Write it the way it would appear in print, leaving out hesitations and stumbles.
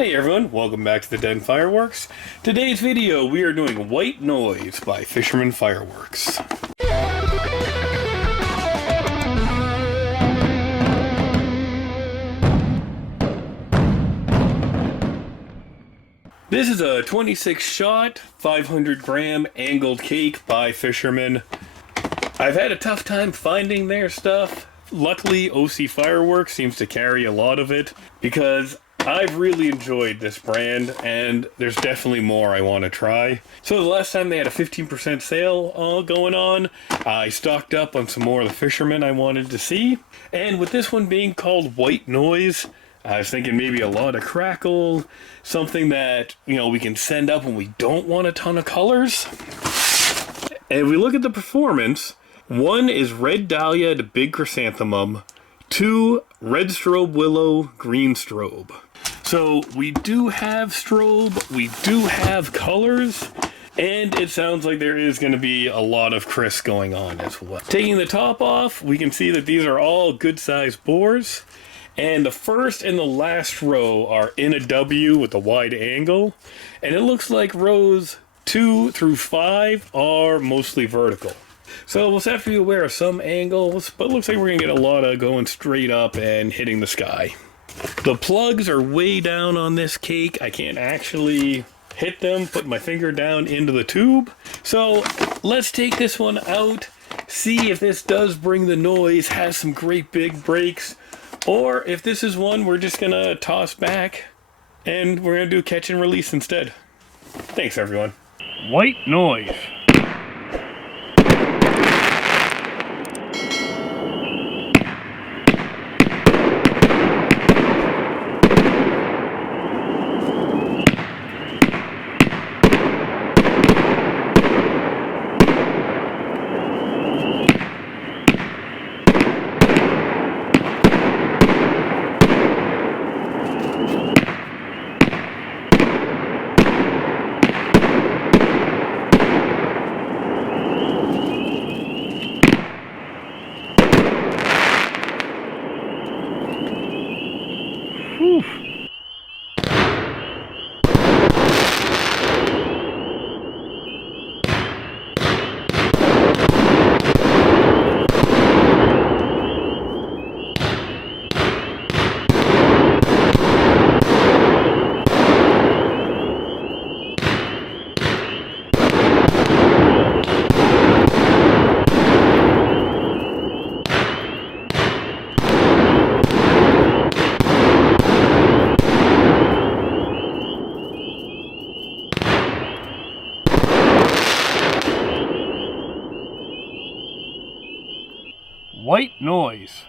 Hey everyone, welcome back to the Den Fireworks. Today's video we are doing White Noise by Fisherman Fireworks. This is a 26 shot, 500 gram angled cake by Fisherman. I've had a tough time finding their stuff. Luckily, OC Fireworks seems to carry a lot of it because I've really enjoyed this brand, and there's definitely more I want to try. So the last time they had a 15% sale going on, I stocked up on some more of the Fisherman I wanted to see. And with this one being called White Noise, I was thinking maybe a lot of crackle, something that, we can send up when we don't want a ton of colors. And if we look at the performance, 1 is Red Dahlia to Big Chrysanthemum, 2, Red Strobe Willow, Green Strobe. So we do have strobe, we do have colors, and it sounds like there is going to be a lot of crisp going on as well. Taking the top off, we can see that these are all good sized bores, and the first and the last row are in a W with a wide angle, and it looks like rows 2 through 5 are mostly vertical. So we'll have to be aware of some angles, but it looks like we're going to get a lot of going straight up and hitting the sky. The plugs are way down on this cake. I can't actually hit them, put my finger down into the tube. So let's take this one out, see if this does bring the noise, has some great big breaks, or if this is one we're just going to toss back and we're going to do catch and release instead. Thanks everyone. White Noise. Whew. White Noise.